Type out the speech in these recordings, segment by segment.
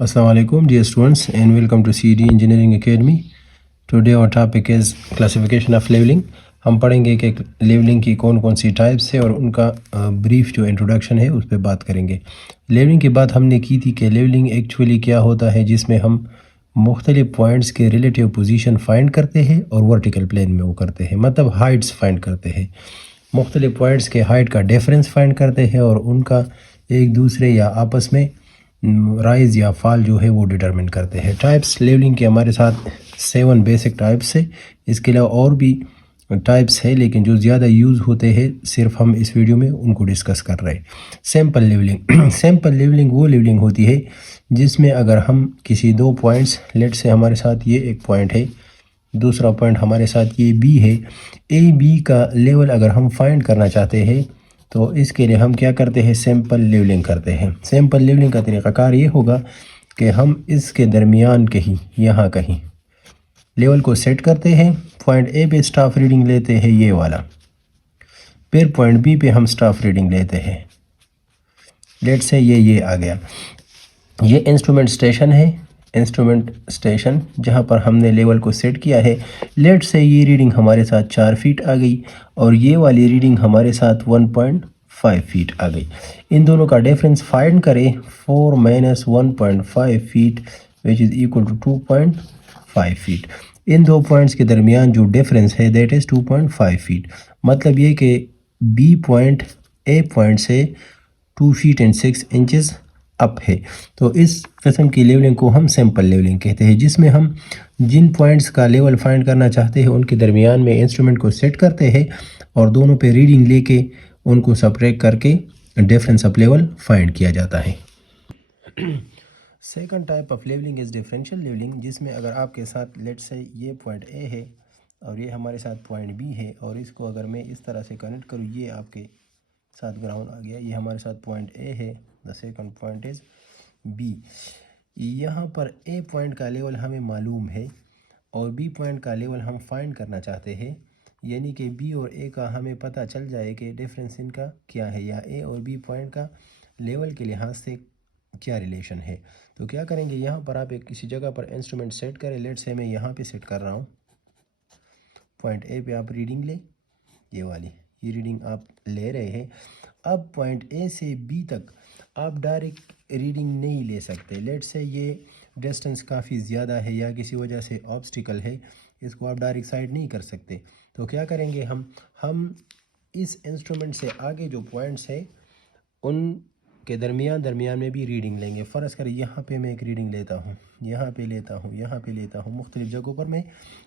Assalamu alaikum dear students and welcome to CD Engineering Academy. Today our topic is classification of leveling. ہم پڑھیں گے کہ levelling کی کون کون سی ٹائپس ہے اور ان کا بریف جو انٹروڈکشن ہے اس پہ بات کریں گے. لیولنگ کی بات ہم نے کی تھی کہ لیولنگ ایکچولی کیا ہوتا ہے جس میں ہم مختلف پوائنٹس کے ریلیٹیو پوزیشن فائنڈ کرتے ہیں اور ورٹیکل پلین میں وہ کرتے ہیں، مطلب ہائٹس فائنڈ کرتے ہیں. مختلف پوائنٹس کے ہائٹ کا ڈیفرنس فائنڈ کرتے ہیں اور ان کا ایک دوسرے یا آپس میں رائز یا فال جو ہے وہ ڈٹرمن کرتے ہیں. ٹائپس لیولنگ کے ہمارے ساتھ 7 بیسک ٹائپس ہے. اس کے علاوہ اور بھی ٹائپس ہے لیکن جو زیادہ یوز ہوتے ہیں صرف ہم اس ویڈیو میں ان کو ڈسکس کر رہے ہیں. Sample levelling. سیمپل لیولنگ وہ لیولنگ ہوتی ہے جس میں اگر ہم کسی دو پوائنٹس، لیٹ سے ہمارے ساتھ یہ ایک پوائنٹ ہے، دوسرا پوائنٹ ہمارے ساتھ یہ بی ہے، اے بی کا لیول اگر ہم فائنڈ کرنا چاہتے ہیں تو اس کے لیے ہم کیا کرتے ہیں، سیمپل لیولنگ کرتے ہیں. سیمپل لیولنگ کا طریقہ کار یہ ہوگا کہ ہم اس کے درمیان کہیں یہاں کہیں لیول کو سیٹ کرتے ہیں. پوائنٹ اے پہ سٹاف ریڈنگ لیتے ہیں یہ والا، پھر پوائنٹ بی پہ ہم سٹاف ریڈنگ لیتے ہیں. لیٹ سے یہ آ گیا، یہ انسٹرومنٹ سٹیشن ہے. انسٹرومنٹ سٹیشن جہاں پر ہم نے لیول کو سیٹ کیا ہے. لیٹ سے یہ ریڈنگ ہمارے ساتھ 4 فیٹ آ گئی اور یہ والی ریڈنگ ہمارے ساتھ 1.5 فیٹ آ گئی. ان دونوں کا ڈیفرنس فائنڈ کریں. 4 - 1.5 feet which is equal to 2.5 feet. ان دو پوائنٹس کے درمیان جو ڈیفرنس ہے دیٹ از 2.5 فیٹ. مطلب یہ کہ بی پوائنٹ اے پوائنٹ سے 2 فیٹ اینڈ 6 انچز اپ ہے. تو اس قسم کی لیولنگ کو ہم سیمپل لیولنگ کہتے ہیں، جس میں ہم جن پوائنٹس کا لیول فائنڈ کرنا چاہتے ہیں ان کے درمیان میں انسٹرومنٹ کو سیٹ کرتے ہیں اور دونوں پہ ریڈنگ لے کے ان کو سپریٹ کر کے ڈیفرنس آف لیول فائنڈ کیا جاتا ہے. Second type of levelling is differential levelling, جس میں اگر آپ کے ساتھ لیٹ سے یہ پوائنٹ اے ہے اور یہ ہمارے ساتھ پوائنٹ بی ہے اور اس کو اگر میں اس طرح سے کنیکٹ کروں، یہ آپ کے ساتھ گراؤنڈ آ گیا، یہ ہمارے ساتھ پوائنٹ اے ہے، the second point is B. یہاں پر اے پوائنٹ کا لیول ہمیں معلوم ہے اور بی پوائنٹ کا لیول ہم فائنڈ کرنا چاہتے ہیں، یعنی کہ بی اور اے کا ہمیں پتہ چل جائے کہ ڈیفرنس ان کا کیا ہے یا اے اور بی پوائنٹ کا لیول کے لحاظ سے کیا ریلیشن ہے. تو کیا کریں گے، یہاں پر آپ ایک کسی جگہ پر انسٹرومنٹ سیٹ کریں. لیٹ سے میں یہاں پہ سیٹ کر رہا ہوں. پوائنٹ اے پہ آپ ریڈنگ لیں، یہ والی یہ ریڈنگ آپ لے رہے ہیں. اب پوائنٹ اے سے بی تک آپ ڈائریکٹ ریڈنگ نہیں لے سکتے. لیٹ سے یہ ڈسٹنس کافی زیادہ ہے یا کسی وجہ سے آبسٹیکل ہے، اس کو آپ ڈائریکٹ سائڈ نہیں کر سکتے. تو کیا کریں گے، ہم اس انسٹرومنٹ سے آگے جو پوائنٹس ہیں ان کے درمیان میں بھی ریڈنگ لیں گے. فرض کریں یہاں پہ میں ایک ریڈنگ لیتا ہوں، یہاں پہ لیتا ہوں، یہاں پہ لیتا ہوں، مختلف جگہوں پر میں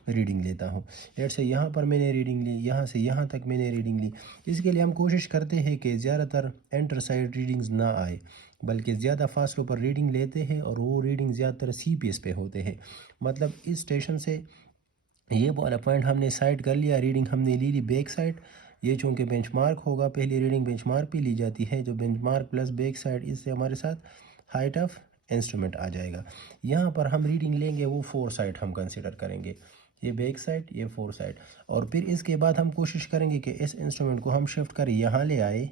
ریڈنگ لیتا ہوں. لیٹ سے یہاں پر میں نے ریڈنگ لی، یہاں سے یہاں تک میں نے ریڈنگ لی. اس کے لیے ہم کوشش کرتے ہیں کہ زیادہ تر انٹر سائڈ ریڈنگز نہ آئے، بلکہ زیادہ فاصلوں پر ریڈنگ لیتے ہیں اور وہ ریڈنگ زیادہ تر سی پیس پہ ہوتے ہیں. مطلب اس اسٹیشن سے یہ والا پوائنٹ ہم نے سائڈ کر لیا، ریڈنگ ہم نے لی بیک سائڈ. یہ چونکہ بینچ مارک ہوگا، پہلی ریڈنگ بینچ مارک پہ لی جاتی ہے، جو benchmark plus back side, اس سے ہمارے ساتھ ہائٹ آف انسٹرومنٹ آ جائے گا. یہاں پر ہم ریڈنگ لیں گے وہ 4 سائڈ ہم کنسیڈر کریں گے، یہ بیک سائڈ، یہ 4 سائڈ. اور پھر اس کے بعد ہم کوشش کریں گے کہ اس انسٹرومنٹ کو ہم شفٹ کریں، یہاں لے آئے،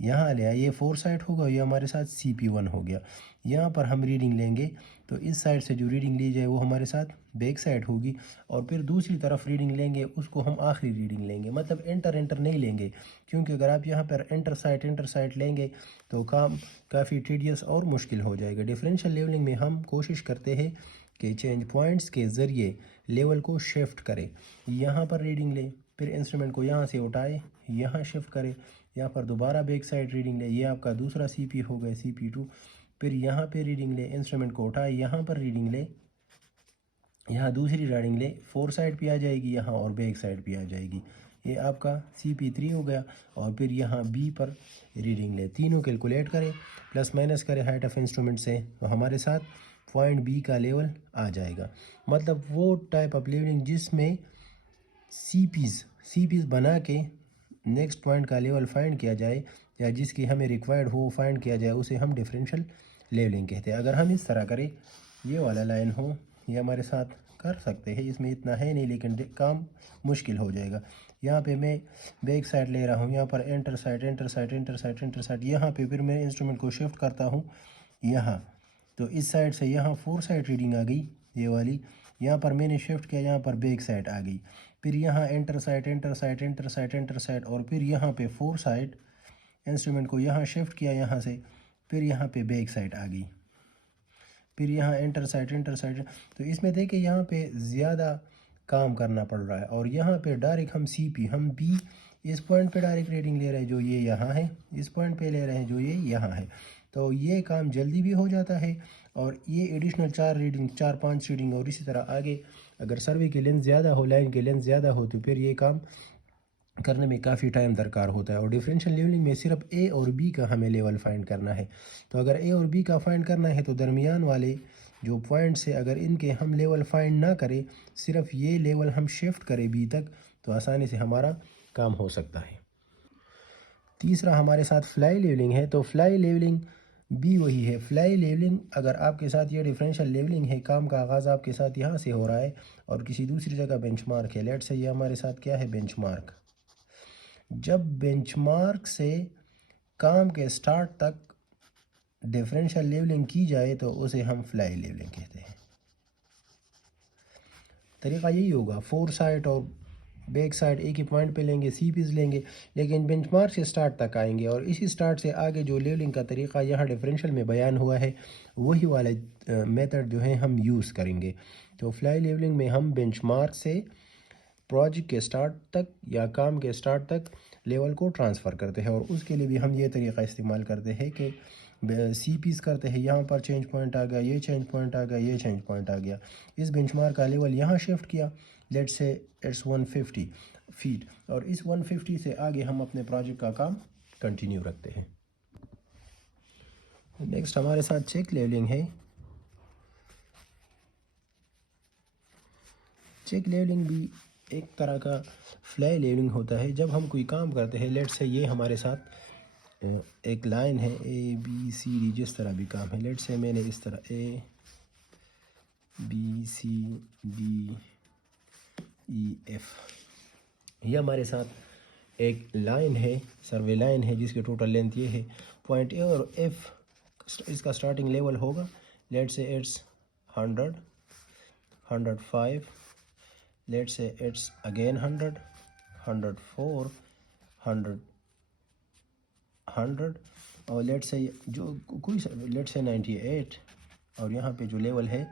یہ 4 سائڈ ہوگا، یہ ہمارے ساتھ CP1 ہو گیا. یہاں پر ہم ریڈنگ لیں گے تو اس سائڈ سے جو ریڈنگ لی جائے وہ ہمارے ساتھ بیک سائڈ ہوگی، اور پھر دوسری طرف ریڈنگ لیں گے، اس کو ہم آخری ریڈنگ لیں گے. مطلب انٹر نہیں لیں گے، کیونکہ اگر آپ یہاں پر انٹر سائٹ لیں گے تو کام کافی ٹیڈیس اور مشکل ہو جائے گا. ڈیفرینشیل لیولنگ میں ہم کوشش کرتے ہیں کہ چینج پوائنٹس کے ذریعے لیول کو شفٹ کریں. یہاں پر ریڈنگ لیں، پھر انسٹرومنٹ کو یہاں سے اٹھائے، یہاں شفٹ کرے، یہاں پر دوبارہ بیک سائڈ ریڈنگ لے، یہ آپ کا دوسرا CP ہو گیا، CP2. پھر یہاں پہ ریڈنگ لے، انسٹرومنٹ کو اٹھائے، یہاں پر ریڈنگ لے، یہاں دوسری ریڈنگ لے، 4 سائڈ پہ آ جائے گی یہاں اور بیک سائڈ پہ آ جائے گی، یہ آپ کا CP3 ہو گیا. اور پھر یہاں بی پر ریڈنگ لے، تینوں کیلکولیٹ کریں، پلس مائنس کریں ہائٹ آف انسٹرومنٹ سے، تو ہمارے ساتھ پوائنٹ بی کا لیول آ جائے گا. مطلب وہ ٹائپ آف لیولنگ جس میں سی پیز بنا کے نیکسٹ پوائنٹ کا لیول فائنڈ کیا جائے یا جس کی ہمیں ریکوائرڈ ہو فائنڈ کیا جائے، اسے ہم ڈیفرینشیل لیولنگ کہتے ہیں. اگر ہم اس طرح کریں، یہ والا لائن ہو، یہ ہمارے ساتھ کر سکتے ہیں، اس میں اتنا ہے نہیں لیکن کام مشکل ہو جائے گا. یہاں پہ میں بیک سائڈ لے رہا ہوں، یہاں پر انٹر سائڈ، یہاں پہ پھر میں انسٹرومنٹ کو شفٹ کرتا ہوں یہاں، تو اس سائڈ سے یہاں 4 سائڈ ریڈنگ آ گئی یہ والی، یہاں پر میں نے شفٹ کیا، یہاں پر بیک سائڈ آ گئی، پھر یہاں inter side inter side inter side inter side, اور پھر یہاں پہ 4 سائڈ انسٹرومنٹ کو یہاں شفٹ کیا یہاں سے، پھر یہاں پہ بیک سائڈ آ گئی، پھر یہاں انٹر سائڈ۔ تو اس میں دیکھیں یہاں پہ زیادہ کام کرنا پڑ رہا ہے، اور یہاں پہ ڈائریکٹ ہم سی پی، ہم بی اس پوائنٹ پہ ڈائریکٹ ریڈنگ لے رہے ہیں جو یہ یہاں ہے، اس پوائنٹ پہ لے رہے ہیں جو یہ یہاں ہے، تو یہ کام جلدی بھی ہو جاتا ہے، اور یہ ایڈیشنل 4 ریڈنگ 4-5 ریڈنگ، اور اسی طرح آگے اگر سروے کی لینتھ زیادہ ہو، لائن کی لینتھ زیادہ ہو، تو پھر یہ کام کرنے میں کافی ٹائم درکار ہوتا ہے۔ اور ڈیفرینشیل لیولنگ میں صرف اے اور بی کا ہمیں لیول فائنڈ کرنا ہے، تو اگر اے اور بی کا فائنڈ کرنا ہے تو درمیان والے جو پوائنٹس ہے اگر ان کے ہم لیول فائنڈ نہ کریں، صرف یہ لیول ہم شفٹ کریں بی تک، تو آسانی سے ہمارا کام ہو سکتا ہے۔ تیسرا ہمارے ساتھ فلائی لیولنگ ہے، تو فلائی لیولنگ بھی وہی ہے۔ فلائی لیولنگ اگر آپ کے ساتھ یہ ڈیفرینشیل لیولنگ ہے، کام کا آغاز آپ کے ساتھ یہاں سے ہو رہا ہے اور کسی دوسری جگہ بینچ مارک ہے، لیٹ سے یہ ہمارے ساتھ کیا ہے، بینچ مارک۔ جب بینچ مارک سے کام کے سٹارٹ تک ڈیفرینشیل لیولنگ کی جائے تو اسے ہم فلائی لیولنگ کہتے ہیں۔ طریقہ یہی ہوگا، 4 سائڈ اور بیک سائڈ ایک ہی پوائنٹ پہ لیں گے، سی پیز لیں گے، لیکن بینچ مارک سے سٹارٹ تک آئیں گے، اور اسی سٹارٹ سے آگے جو لیولنگ کا طریقہ یہاں ڈیفرینشیل میں بیان ہوا ہے وہی والے میتھڈ جو ہیں ہم یوز کریں گے۔ تو فلائی لیولنگ میں ہم بینچ مارک سے پروجیکٹ کے سٹارٹ تک یا کام کے سٹارٹ تک لیول کو ٹرانسفر کرتے ہیں، اور اس کے لیے بھی ہم یہ طریقہ استعمال کرتے ہیں کہ سی پیز کرتے ہیں، یہاں پر چینج پوائنٹ آ گیا، یہ چینج پوائنٹ آ گیا، یہ چینج پوائنٹ آ گیا، اس بینچ مارک کا لیول یہاں شفٹ کیا، لیٹ سے اٹس 150 فیٹ، اور اس 150 سے آگے ہم اپنے پروجیکٹ کا کام کنٹینیو رکھتے ہیں۔ نیکسٹ ہمارے ساتھ چیک لیولنگ ہے۔ چیک لیولنگ بھی ایک طرح کا فلائی لیولنگ ہوتا ہے۔ جب ہم کوئی کام کرتے ہیں، لیٹ سے یہ ہمارے ساتھ ایک لائن ہے اے بی سی ڈی، جس طرح بھی کام ہے، لیٹ سے میں نے اس طرح A B C D E F, یہ ہمارے ساتھ ایک لائن ہے، سروے لائن ہے جس کی ٹوٹل لینتھ یہ ہے، پوائنٹ اے اور ایف اس کا سٹارٹنگ لیول ہوگا، لیٹ سے اٹس 100 105، لیٹ سے اٹس اگین 100 104 100 اور لیٹ سے جو کوئی لیٹ سے 98، اور یہاں پہ جو لیول ہے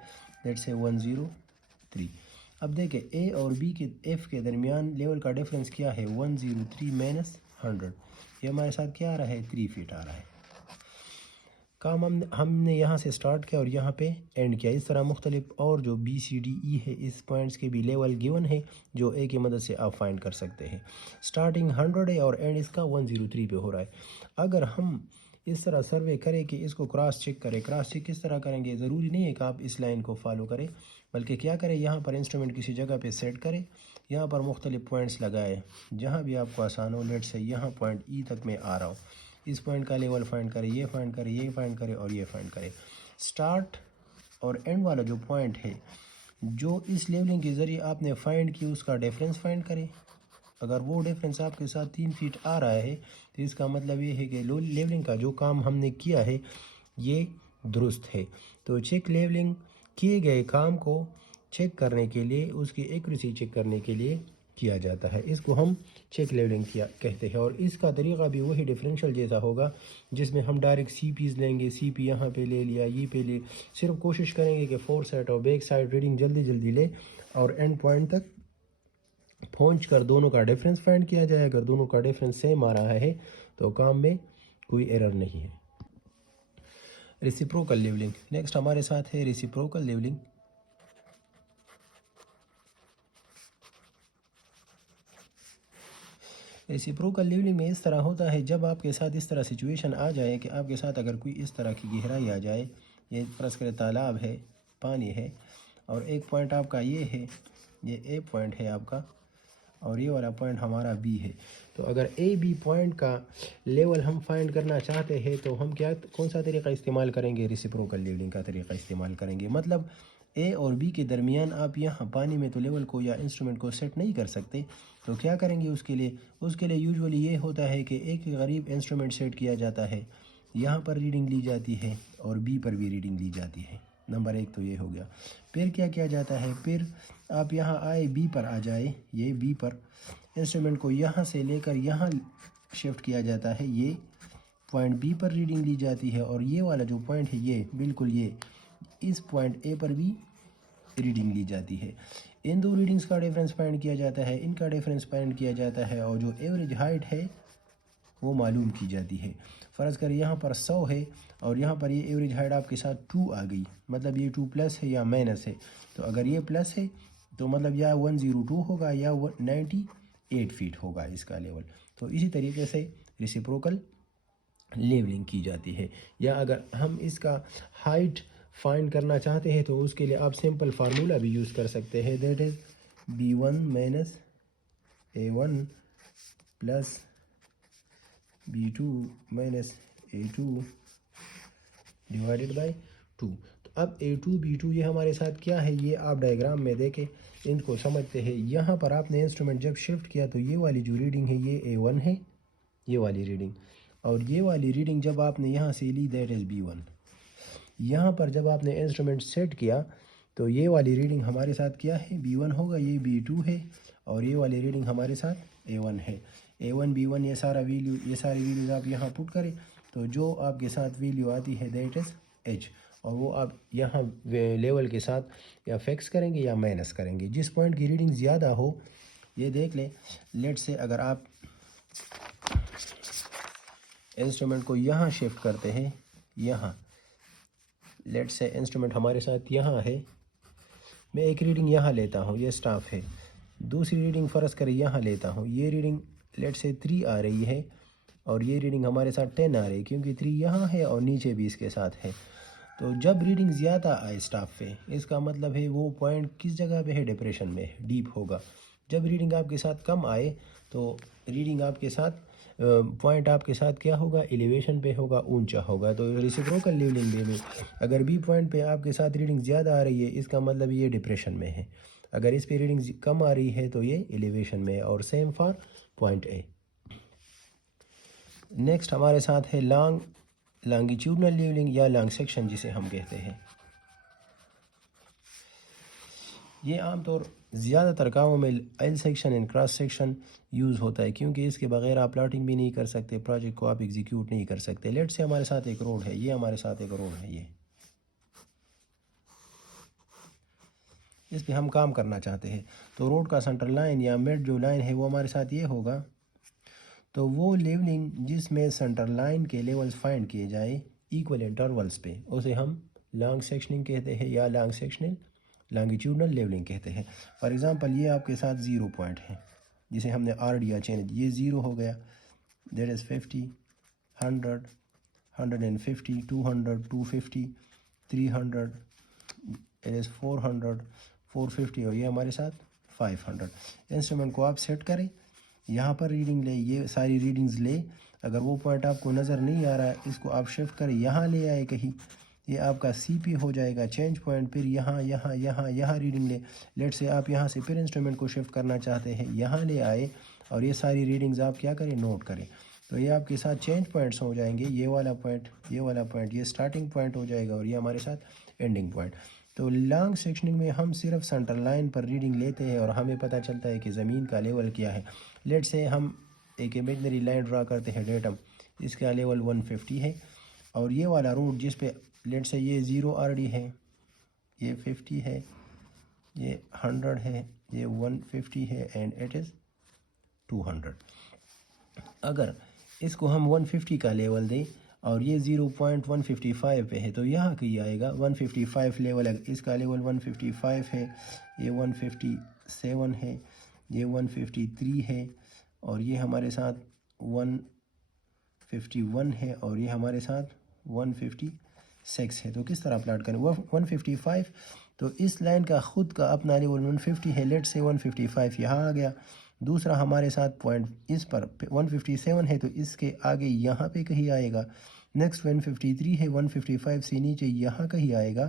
لیٹ سے 103۔ اب دیکھیں اے اور بی کے ایف کے درمیان لیول کا ڈیفرنس کیا ہے، 103 مائنس 100، یہ ہمارے ساتھ کیا آ رہا ہے، 3 فیٹ آ رہا ہے۔ کام ہم نے یہاں سے سٹارٹ کیا اور یہاں پہ اینڈ کیا، اس طرح مختلف اور جو بی سی ڈی ای ہے اس پوائنٹس کے بھی لیول گیون ہے جو اے کی مدد سے آپ فائنڈ کر سکتے ہیں۔ سٹارٹنگ 100 ہے اور اینڈ اس کا 103 پہ ہو رہا ہے۔ اگر ہم اس طرح سروے کریں کہ اس کو کراس چیک کریں، کراس چیک کس طرح کریں گے، ضروری نہیں ہے کہ آپ اس لائن کو فالو کریں، بلکہ کیا کریں، یہاں پر انسٹرومنٹ کسی جگہ پہ سیٹ کریں، یہاں پر مختلف پوائنٹس لگائیں جہاں بھی آپ کو آسان ہو، لیٹ سے یہاں پوائنٹ ای تک میں آ رہا ہوں، اس پوائنٹ کا لیول فائنڈ کرے، یہ فائنڈ کرے، یہ فائنڈ کرے اور یہ فائنڈ کرے۔ سٹارٹ اور اینڈ والا جو پوائنٹ ہے جو اس لیولنگ کے ذریعے آپ نے فائنڈ کی، اس کا ڈیفرنس فائنڈ کرے۔ اگر وہ ڈیفرنس آپ کے ساتھ 3 فیٹ آ رہا ہے تو اس کا مطلب یہ ہے کہ لیولنگ کا جو کام ہم نے کیا ہے یہ درست ہے۔ تو چیک لیولنگ کیے گئے کام کو چیک کرنے کے لیے، اس کی ایکوریسی چیک کرنے کے لیے کیا جاتا ہے، اس کو ہم چیک لیولنگ کہتے ہیں، اور اس کا طریقہ بھی وہی ڈیفرینشیل جیسا ہوگا جس میں ہم ڈائریکٹ سی پیز لیں گے، سی پی یہاں پہ لے لیا، یہ پہ لے، صرف کوشش کریں گے کہ 4 سائڈ اور بیک سائڈ ریڈنگ جلدی جلدی لے اور اینڈ پوائنٹ تک پہنچ کر دونوں کا ڈیفرنس فائنڈ کیا جائے۔ اگر دونوں کا ڈیفرنس سیم آ رہا ہے تو کام میں کوئی ایرر نہیں ہے۔ ریسیپروکل لیولنگ نیکسٹ ہمارے ساتھ ہے۔ ریسیپروکل لیولنگ ریسیپروکل لیولنگ میں اس طرح ہوتا ہے، جب آپ کے ساتھ اس طرح سچویشن آ جائے کہ آپ کے ساتھ اگر کوئی اس طرح کی گہرائی آ جائے، یہ فرض کرے تالاب ہے، پانی ہے، اور ایک پوائنٹ آپ کا یہ ہے، یہ اے پوائنٹ ہے آپ کا، اور یہ والا پوائنٹ ہمارا بی ہے، تو اگر اے بی پوائنٹ کا لیول ہم فائنڈ کرنا چاہتے ہیں تو ہم کون سا طریقہ استعمال کریں گے، ریسیپروکل لیولنگ کا طریقہ استعمال کریں گے۔ مطلب اے اور بی کے درمیان آپ یہاں پانی میں تو لیول کو یا انسٹرومنٹ کو سیٹ نہیں کر سکتے، تو کیا کریں گے اس کے لیے یوجولی یہ ہوتا ہے کہ ایک غریب انسٹرومنٹ سیٹ کیا جاتا ہے، یہاں پر ریڈنگ لی جاتی ہے اور بی پر بھی ریڈنگ لی جاتی ہے. نمبر 1 تو یہ ہو گیا. پھر کیا کیا جاتا ہے، پھر آپ یہاں آئے بی پر آ جائے، یہ بی پر انسٹرومنٹ کو یہاں سے لے کر یہاں شفٹ کیا جاتا ہے، یہ پوائنٹ بی پر ریڈنگ لی جاتی ہے، اور یہ والا جو پوائنٹ ہے یہ بالکل یہ اس پوائنٹ اے پر بھی ریڈنگ لی جاتی ہے. ان دو ریڈنگز کا ڈیفرنس فائنڈ کیا جاتا ہے، ان کا ڈیفرنس فائنڈ کیا جاتا ہے، اور جو ایوریج ہائٹ ہے وہ معلوم کی جاتی ہے. فرض کریں یہاں پر 100 ہے اور یہاں پر یہ ایوریج ہائٹ آپ کے ساتھ 2 آ گئی، مطلب یہ 2 پلس ہے یا مائنس ہے. تو اگر یہ پلس ہے تو مطلب یا 102 ہوگا یا 98 فیٹ ہوگا اس کا لیول. تو اسی طریقے سے ریسیپروکل لیولنگ کی جاتی ہے. یا اگر ہم اس کا ہائٹ فائنڈ کرنا چاہتے ہیں تو اس کے لیے آپ سمپل فارمولا بھی یوز کر سکتے ہیں، that is B1 minus A1 plus B2 minus A2 divided by 2. تو اب A2 B2 یہ ہمارے ساتھ کیا ہے، یہ آپ ڈائیگرام میں دیکھیں ان کو سمجھتے ہیں. یہاں پر آپ نے انسٹرومنٹ جب شفٹ کیا تو یہ والی جو ریڈنگ ہے یہ A1 ہے، یہ والی ریڈنگ، اور یہ والی ریڈنگ جب آپ نے یہاں سے لی دیٹ از B1. یہاں پر جب آپ نے انسٹرومنٹ سیٹ کیا تو یہ والی ریڈنگ ہمارے ساتھ کیا ہے، B1 ہوگا، یہ B2 ہے، اور یہ والی ریڈنگ ہمارے ساتھ A1 ہے. A1 B1 یہ ساری ویلیوز آپ یہاں پٹ کریں تو جو آپ کے ساتھ ویلیو آتی ہے دیٹ از H، اور وہ آپ یہاں لیول کے ساتھ یا فکس کریں گے یا مائنس کریں گے. جس پوائنٹ کی ریڈنگ زیادہ ہو یہ دیکھ لیں، لیٹ سے اگر آپ انسٹرومنٹ کو یہاں شفٹ کرتے ہیں، یہاں لیٹ سے انسٹرومنٹ ہمارے ساتھ یہاں ہے، میں ایک ریڈنگ یہاں لیتا ہوں، یہ سٹاف ہے، دوسری ریڈنگ فرض کریں یہاں لیتا ہوں، یہ ریڈنگ لیٹ سے 3 آ رہی ہے اور یہ ریڈنگ ہمارے ساتھ 10 آ رہی ہے کیونکہ 3 یہاں ہے اور نیچے بھی اس کے ساتھ ہے. تو جب ریڈنگ زیادہ آئے سٹاف پہ، اس کا مطلب ہے وہ پوائنٹ کس جگہ پہ ہے، ڈپریشن میں ڈیپ ہوگا. جب ریڈنگ آپ کے ساتھ کم آئے تو ریڈنگ آپ کے ساتھ پوائنٹ آپ کے ساتھ کیا ہوگا، ایلیویشن پہ ہوگا، اونچا ہوگا. تو ریسیپروکل لیولنگ میں اگر بی پوائنٹ پہ آپ کے ساتھ ریڈنگ زیادہ آ رہی ہے اس کا مطلب یہ ڈپریشن میں ہے، اگر اس پہ ریڈنگ کم آ رہی ہے تو یہ ایلیویشن میں ہے، اور same for point a. Next ہمارے ساتھ ہے لانگیٹیوڈنل لیولنگ یا لانگ سیکشن جسے ہم کہتے ہیں. یہ عام طور زیادہ تر کاموں میں L section and cross section use ہوتا ہے کیونکہ اس کے بغیر آپ پلاٹنگ بھی نہیں کر سکتے، پروجیکٹ کو آپ ایگزیکیوٹ نہیں کر سکتے. لیٹ سے ہمارے ساتھ ایک روڈ ہے، یہ ہمارے ساتھ ایک روڈ ہے، یہ اس پہ ہم کام کرنا چاہتے ہیں. تو روڈ کا سینٹر لائن یا مڈ جو لائن ہے وہ ہمارے ساتھ یہ ہوگا. تو وہ لیولنگ جس میں سینٹر لائن کے لیولز فائنڈ کیے جائیں ایکول انٹرولز پہ اسے ہم لانگ سیکشننگ کہتے ہیں یا لانگیٹیوڈنل لیولنگ کہتے ہیں. فار ایگزامپل یہ آپ کے ساتھ 0 پوائنٹ ہے جسے ہم نے آر دیا چینج، یہ 0 ہو گیا، دیٹ از 50 100 150 200 250 300 اٹ از 400 450 اور یہ ہمارے ساتھ 500. انسٹرومنٹ کو آپ سیٹ کریں، یہاں پر ریڈنگ لے، یہ ساری ریڈنگز لے. اگر وہ پوائنٹ آپ کو نظر نہیں آ رہا ہے اس کو آپ شفٹ کریں، یہاں لے آئے کہیں، یہ آپ کا سی پی ہو جائے گا چینج پوائنٹ. پھر یہاں ریڈنگ لے، لیٹ سے آپ یہاں سے پھر انسٹرومنٹ کو شفٹ کرنا چاہتے ہیں، یہاں لے آئے اور یہ ساری ریڈنگز آپ کیا کریں، نوٹ کریں. تو یہ آپ کے ساتھ چینج پوائنٹس ہو جائیں گے، یہ والا پوائنٹ یہ سٹارٹنگ پوائنٹ ہو جائے گا اور یہ ہمارے ساتھ اینڈنگ پوائنٹ. تو لانگ سیکشننگ میں ہم صرف سینٹر لائن پر ریڈنگ لیتے ہیں اور ہمیں پتہ چلتا ہے کہ زمین کا لیول کیا ہے. لیٹ سے ہم ایک امیجنری لائن ڈرا کرتے ہیں ڈیٹم، اس کا لیول 150 ہے، اور یہ والا روڈ جس پہ لیٹ سے یہ 0 آر ڈی ہے، یہ 50 ہے، یہ 100 ہے، یہ 150 ہے، اینڈ اٹ از 200. اگر اس کو ہم 150 کا لیول دیں اور یہ 0.155 پہ ہے تو یہاں کہیں آئے گا 155 لیول. اس کا لیول 155 ہے، یہ 157 ہے، یہ 153 ہے، اور یہ ہمارے ساتھ 151 ہے، اور یہ ہمارے ساتھ 156 ہے. تو کس طرح پلاٹ کریں 155؟ تو اس لائن کا خود کا اپنا لیول 150 ہے، لیٹ سے 155 یہاں آ گیا. دوسرا ہمارے ساتھ پوائنٹ اس پر 157 ہے تو اس کے آگے یہاں پہ کہیں آئے گا. نیکسٹ 153 ہے، 155 سے نیچے یہاں کہیں آئے گا.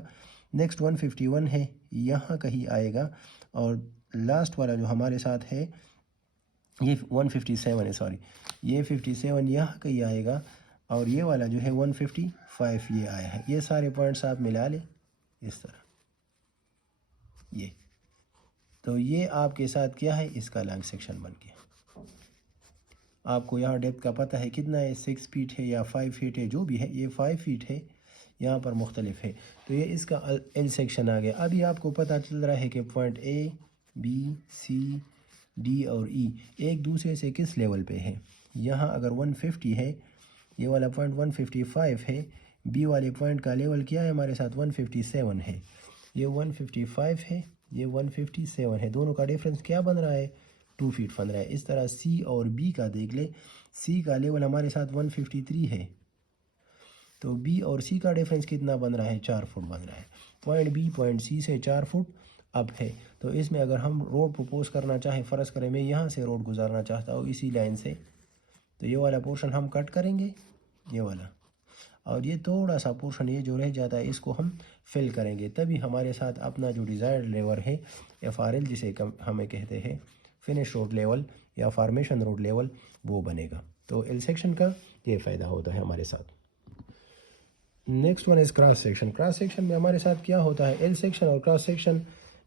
نیکسٹ 151 ہے، یہاں کہیں آئے گا. اور لاسٹ والا جو ہمارے ساتھ ہے یہ 157 ہے، سوری، یہ 57 یہاں کہیں آئے گا. اور یہ والا جو ہے 155 یہ آیا ہے. یہ سارے پوائنٹس آپ ملا لیں اس طرح. یہ تو یہ آپ کے ساتھ کیا ہے، اس کا لانگ سیکشن بن گیا. آپ کو یہاں ڈیپتھ کا پتہ ہے کتنا ہے، 6 فیٹ ہے یا 5 فیٹ ہے، جو بھی ہے یہ 5 فیٹ ہے، یہاں پر مختلف ہے. تو یہ اس کا ایل سیکشن آ گیا. ابھی آپ کو پتہ چل رہا ہے کہ پوائنٹ اے بی سی ڈی اور ای ایک دوسرے سے کس لیول پہ ہے. یہاں اگر 150 ہے، یہ والا پوائنٹ 155 ہے، بی والے پوائنٹ کا لیول کیا ہے ہمارے ساتھ 157 ہے. یہ 155 ہے، یہ 157 ہے، دونوں کا ڈیفرنس کیا بن رہا ہے، 2 فیٹ بن رہا ہے. اس طرح سی اور بی کا دیکھ لے، سی کا لیول ہمارے ساتھ 153 ہے، تو بی اور سی کا ڈیفرنس کتنا بن رہا ہے، 4 فٹ بن رہا ہے. پوائنٹ بی پوائنٹ سی سے 4 فٹ اب ہے. تو اس میں اگر ہم روڈ پروپوز کرنا چاہیں، فرض کریں میں یہاں سے روڈ گزارنا چاہتا ہوں اسی لائن سے، تو یہ والا پورشن ہم کٹ کریں گے، یہ والا، اور یہ تھوڑا سا پورشن یہ جو رہ جاتا ہے اس کو ہم فل کریں گے. تبھی ہمارے ساتھ اپنا جو ڈیزائرڈ لیول ہے ایف آر ایل جسے ہمیں کہتے ہیں فنش روڈ لیول یا فارمیشن روڈ لیول، وہ بنے گا. تو ایل سیکشن کا یہ فائدہ ہوتا ہے ہمارے ساتھ. Next one is cross section. Cross section میں ہمارے ساتھ کیا ہوتا ہے، ایل سیکشن اور کراس سیکشن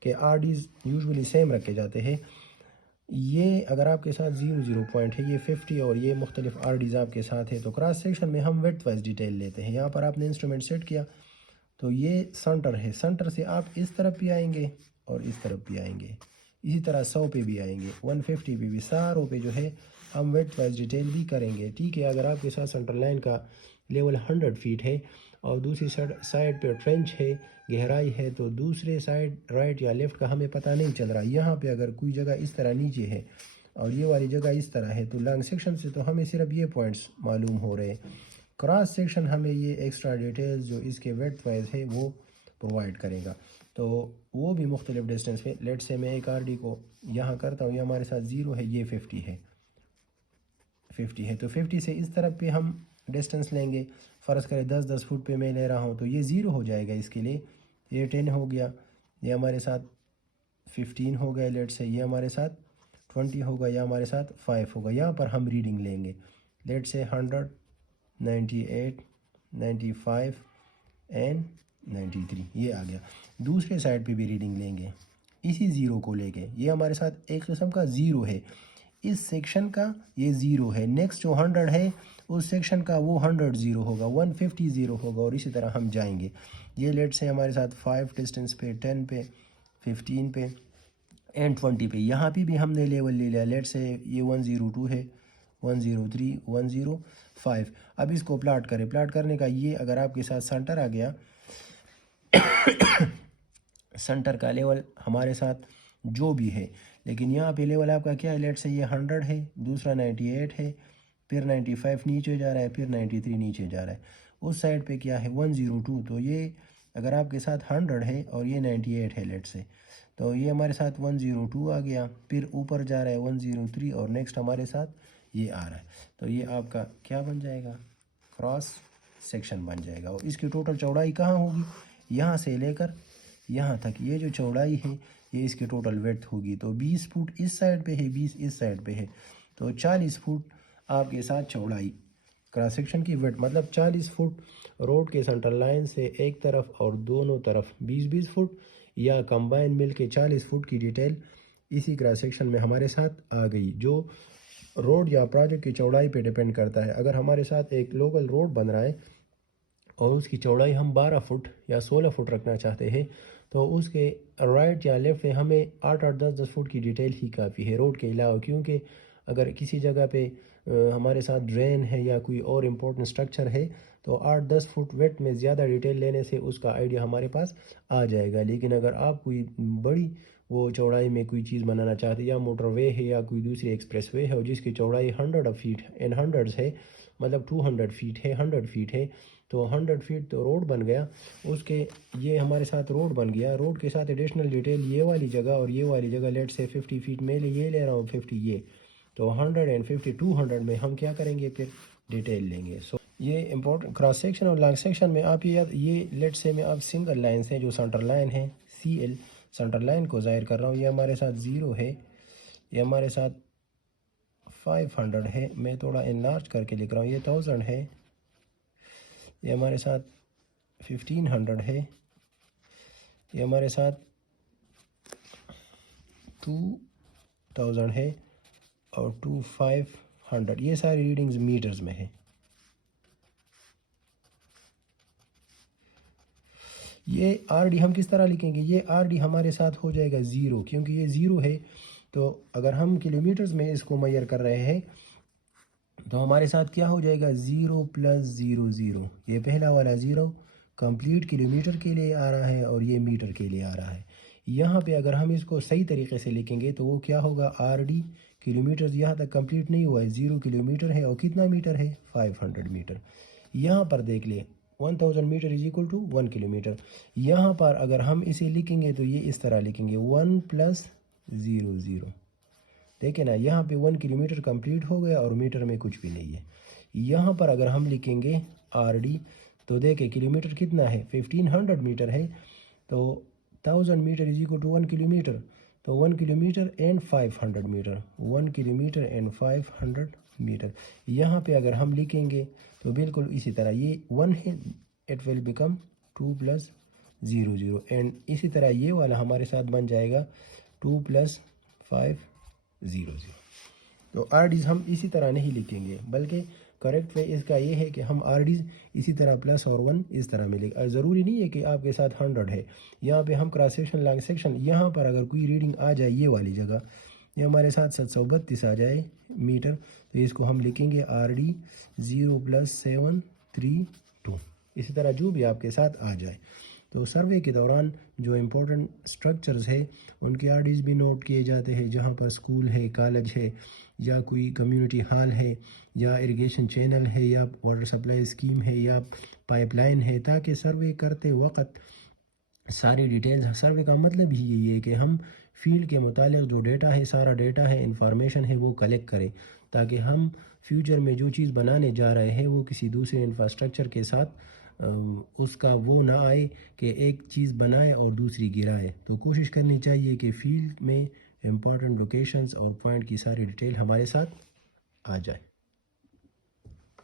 کے آر ڈیز یوزولی سیم رکھے جاتے ہیں. یہ اگر آپ کے ساتھ 0 پوائنٹ ہے، یہ 50 اور یہ مختلف آر ڈیز آپ کے ساتھ ہے، تو کراس سیکشن میں ہم ویڈتھ وائز ڈیٹیل لیتے ہیں. یہاں پر آپ نے انسٹرومنٹ سیٹ کیا تو یہ سنٹر ہے، سنٹر سے آپ اس طرف بھی آئیں گے اور اس طرف بھی آئیں گے، اسی طرح 100 پہ بھی آئیں گے، 150 پہ بھی، ساروں پہ جو ہے ہم ویڈتھ وائز ڈیٹیل بھی کریں گے. ٹھیک ہے، اگر آپ کے ساتھ سنٹر لائن کا لیول 100 فیٹ ہے اور دوسری سائڈ پہ ٹرینچ ہے، گہرائی ہے، تو دوسرے سائڈ رائٹ یا لیفٹ کا ہمیں پتہ نہیں چل رہا. یہاں پہ اگر کوئی جگہ اس طرح نیچے ہے اور یہ والی جگہ اس طرح ہے، تو لانگ سیکشن سے تو ہمیں صرف یہ پوائنٹس معلوم ہو رہے ہیں. کراس سیکشن ہمیں یہ ایکسٹرا ڈیٹیلز جو اس کے ویڈتھ وائز ہے وہ پرووائڈ کرے گا. تو وہ بھی مختلف ڈسٹینس پہ، لیٹ سے میں ایک آر ڈی کو یہاں کرتا ہوں، یہ ہمارے ساتھ 0 ہے، یہ 50 ہے، 50 ہے، تو 50 سے اس طرف پہ ہم ڈسٹینس لیں گے. فرض کریں 10 فٹ پہ میں لے رہا ہوں، تو یہ 0 ہو جائے گا اس کے لیے. یہ 10 ہو گیا، یہ ہمارے ساتھ 15 ہو گیا، لیٹ سے یہ ہمارے ساتھ 20 ہوگا، یا ہمارے ساتھ 5 ہوگا. یہاں پر ہم ریڈنگ لیں گے، لیٹ سے 100 98 95 اینڈ 93 یہ آ گیا. دوسرے سائڈ پہ بھی ریڈنگ لیں گے اسی 0 کو لے کے. یہ ہمارے ساتھ ایک قسم کا 0 ہے، اس سیکشن کا یہ 0 ہے. نیکسٹ جو 100 ہے اس سیکشن کا وہ 100 0 ہوگا، 150 0 ہوگا، اور اسی طرح ہم جائیں گے. یہ لیٹ سے ہمارے ساتھ 5 ڈسٹینس پہ، 10 پہ، 15 پہ اینڈ 20 پہ. یہاں پہ بھی ہم نے لیول لے لیا، لیٹ سے یہ 102 ہے، 103 105. اب اس کو پلاٹ کریں. پلاٹ کرنے کا یہ اگر آپ کے ساتھ سنٹر آ گیا سنٹر کا لیول ہمارے ساتھ جو بھی ہے، لیکن یہاں پہ لیول آپ کا کیا ہے، لیٹ سے یہ 100 ہے، دوسرا 98 ہے، پھر 95 نیچے جا رہا ہے، پھر 93 نیچے جا رہا ہے. اس سائڈ پہ کیا ہے 102. تو یہ اگر آپ کے ساتھ 100 ہے اور یہ 98 ہے لیٹ سے، تو یہ ہمارے ساتھ 102 آ گیا، پھر اوپر جا رہا ہے 103 اور نیکسٹ ہمارے ساتھ یہ آ رہا ہے. تو یہ آپ کا کیا بن جائے گا، کراس سیکشن بن جائے گا. اور اس کی ٹوٹل چوڑائی کہاں ہوگی، یہاں سے لے کر یہاں تک یہ جو چوڑائی ہے یہ اس کی ٹوٹل ویڈتھ ہوگی. تو 20 فٹ اس سائڈ پہ ہے، 20 اس سائڈ پہ ہے، تو 40 فٹ آپ کے ساتھ چوڑائی. کراس سیکشن کی ویڈتھ مطلب 40 فٹ روڈ کے سینٹر لائن سے ایک طرف اور دونوں طرف 20 فٹ، یا کمبائن مل کے 40 فٹ کی ڈیٹیل اسی کراس سیکشن میں ہمارے ساتھ آ گئی، جو روڈ یا پروجیکٹ کی چوڑائی پہ ڈیپینڈ کرتا ہے. اگر ہمارے ساتھ ایک لوکل روڈ بن رہا ہے اور اس کی چوڑائی ہم 12 فٹ یا 16 فٹ رکھنا چاہتے ہیں، تو اس کے رائٹ یا لیفٹ میں ہمیں 8 10 فٹ کی ڈیٹیل ہی کافی ہے روڈ کے علاوہ. کیونکہ اگر کسی جگہ پہ ہمارے ساتھ ڈرین ہے یا کوئی اور امپورٹنٹ سٹرکچر ہے، تو 8 10 فٹ ویڈتھ میں زیادہ ڈیٹیل لینے سے اس کا آئیڈیا ہمارے پاس آ جائے گا. لیکن اگر آپ کوئی بڑی وہ چوڑائی میں کوئی چیز بنانا چاہتے ہیں، یا موٹر وے ہے یا کوئی دوسری ایکسپریس وے ہے اور جس کی چوڑائی 100 فیٹ ان ہنڈریڈز ہے، مطلب 200 فیٹ ہے، 100 فیٹ ہے، تو 100 فیٹ تو روڈ بن گیا. اس کے یہ ہمارے ساتھ روڈ بن گیا، روڈ کے ساتھ ایڈیشنل ڈیٹیل یہ والی جگہ اور یہ والی جگہ، لیٹ سے 50 فیٹ میں یہ لے رہا ہوں، 50 یہ، تو 150 200 میں ہم کیا کریں گے، پھر ڈیٹیل لیں گے. سو یہ امپورٹنٹ کراس سیکشن اور لانگ سیکشن میں آپ یہ لیٹ سے میں آپ سنگل لائنس ہیں جو سینٹر لائن ہے CL سینٹر لائن کو ظاہر کر رہا ہوں. یہ ہمارے ساتھ 0 ہے، یہ ہمارے ساتھ 500 ہے، میں تھوڑا انلارج کر کے لکھ رہا ہوں، یہ 1000 ہے، یہ ہمارے ساتھ 1500 ہے، یہ ہمارے ساتھ 2000 ہے اور 2500، یہ ساری ریڈنگز میٹرز میں ہے۔ یہ آر ڈی ہم کس طرح لکھیں گے؟ یہ آر ڈی ہمارے ساتھ ہو جائے گا 0، کیونکہ یہ 0 ہے، تو اگر ہم کلو میٹرز میں اس کو میئر کر رہے ہیں تو ہمارے ساتھ کیا ہو جائے گا؟ 0 + 0 0، یہ پہلا والا 0 کمپلیٹ کلو میٹر کے لیے آ رہا ہے اور یہ میٹر کے لیے آ رہا ہے۔ یہاں پہ اگر ہم اس کو صحیح طریقے سے لکھیں گے تو وہ کیا ہوگا؟ آر ڈی کلو میٹرز یہاں تک کمپلیٹ نہیں ہوا ہے، 0 کلو میٹر ہے اور کتنا میٹر ہے؟ 500 میٹر۔ یہاں پر دیکھ لیں 1000 میٹر = 1 کلو میٹر۔ یہاں پر اگر ہم اسے لکھیں گے تو یہ اس طرح لکھیں گے 1 + 0 0، دیکھیں نا یہاں پہ 1 کلو میٹر کمپلیٹ ہو گیا اور میٹر میں کچھ بھی نہیں ہے۔ یہاں پر اگر ہم لکھیں گے آر ڈی تو دیکھیں کلو میٹر کتنا ہے؟ 1500 میٹر ہے، تو 1000 میٹر = 1 کلو میٹر، تو 1 kilometre and 500 metre, 1 kilometre and 500 metre. یہاں پہ اگر ہم لکھیں گے تو بالکل اسی طرح یہ 1 ہے، اٹ ول بیکم 2 + 0 0، اینڈ اسی طرح یہ والا ہمارے ساتھ بن جائے گا 2 + 5 0 0۔ تو آر ڈیز ہم اسی طرح نہیں لکھیں گے، بلکہ کریکٹ وے اس کا یہ ہے کہ ہم آر ڈیز اسی طرح +، اور 1 اس طرح میں لکھ، ضروری نہیں ہے کہ آپ کے ساتھ 100 ہے۔ یہاں پہ ہم کراس سیکشن لانگ سیکشن، یہاں پر اگر کوئی ریڈنگ آ جائے یہ والی جگہ، یہ ہمارے ساتھ 732 آ جائے میٹر، تو اس کو ہم لکھیں گے آر ڈی 0 + 732، اسی طرح جو بھی آپ کے ساتھ آ جائے۔ تو سروے کے دوران جو امپورٹنٹ سٹرکچرز ہے ان کے آر ڈیز بھی نوٹ کیے جاتے ہیں، جہاں پر اسکول ہے، کالج ہے، یا کوئی کمیونٹی ہال ہے، یا اریگیشن چینل ہے، یا واٹر سپلائی اسکیم ہے، یا پائپ لائن ہے، تاکہ سروے کرتے وقت ساری ڈیٹیلز، سروے کا مطلب ہی یہی ہے کہ ہم فیلڈ کے متعلق جو ڈیٹا ہے، سارا ڈیٹا ہے، انفارمیشن ہے، وہ کلیکٹ کریں، تاکہ ہم فیوچر میں جو چیز بنانے جا رہے ہیں وہ کسی دوسرے انفراسٹرکچر کے ساتھ اس کا وہ نہ آئے کہ ایک چیز بنائے اور دوسری گرائے۔ تو کوشش کرنی چاہیے کہ فیلڈ میں امپورٹنٹ لوکیشنز اور پوائنٹ کی ساری ڈیٹیل ہمارے ساتھ آ جائے۔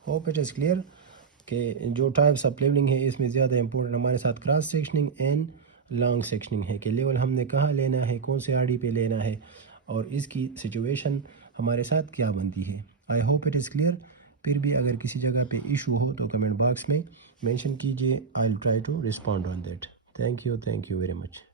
ہوپ اٹ از کلیئر کہ جو ٹائپس آف لیولنگ ہے اس میں زیادہ امپورٹنٹ ہمارے ساتھ کراس سیکشننگ اینڈ لانگ سیکشننگ ہے، کہ لیول ہم نے کہاں لینا ہے، کون سے آر ڈی پہ لینا ہے، اور اس کی سچویشن ہمارے ساتھ کیا بنتی ہے۔ I hope it is clear. پھر بھی اگر کسی جگہ پہ ایشو ہو تو کمنٹ باکس میں مینشن کیجیے، I will try to respond on that. Thank you very much.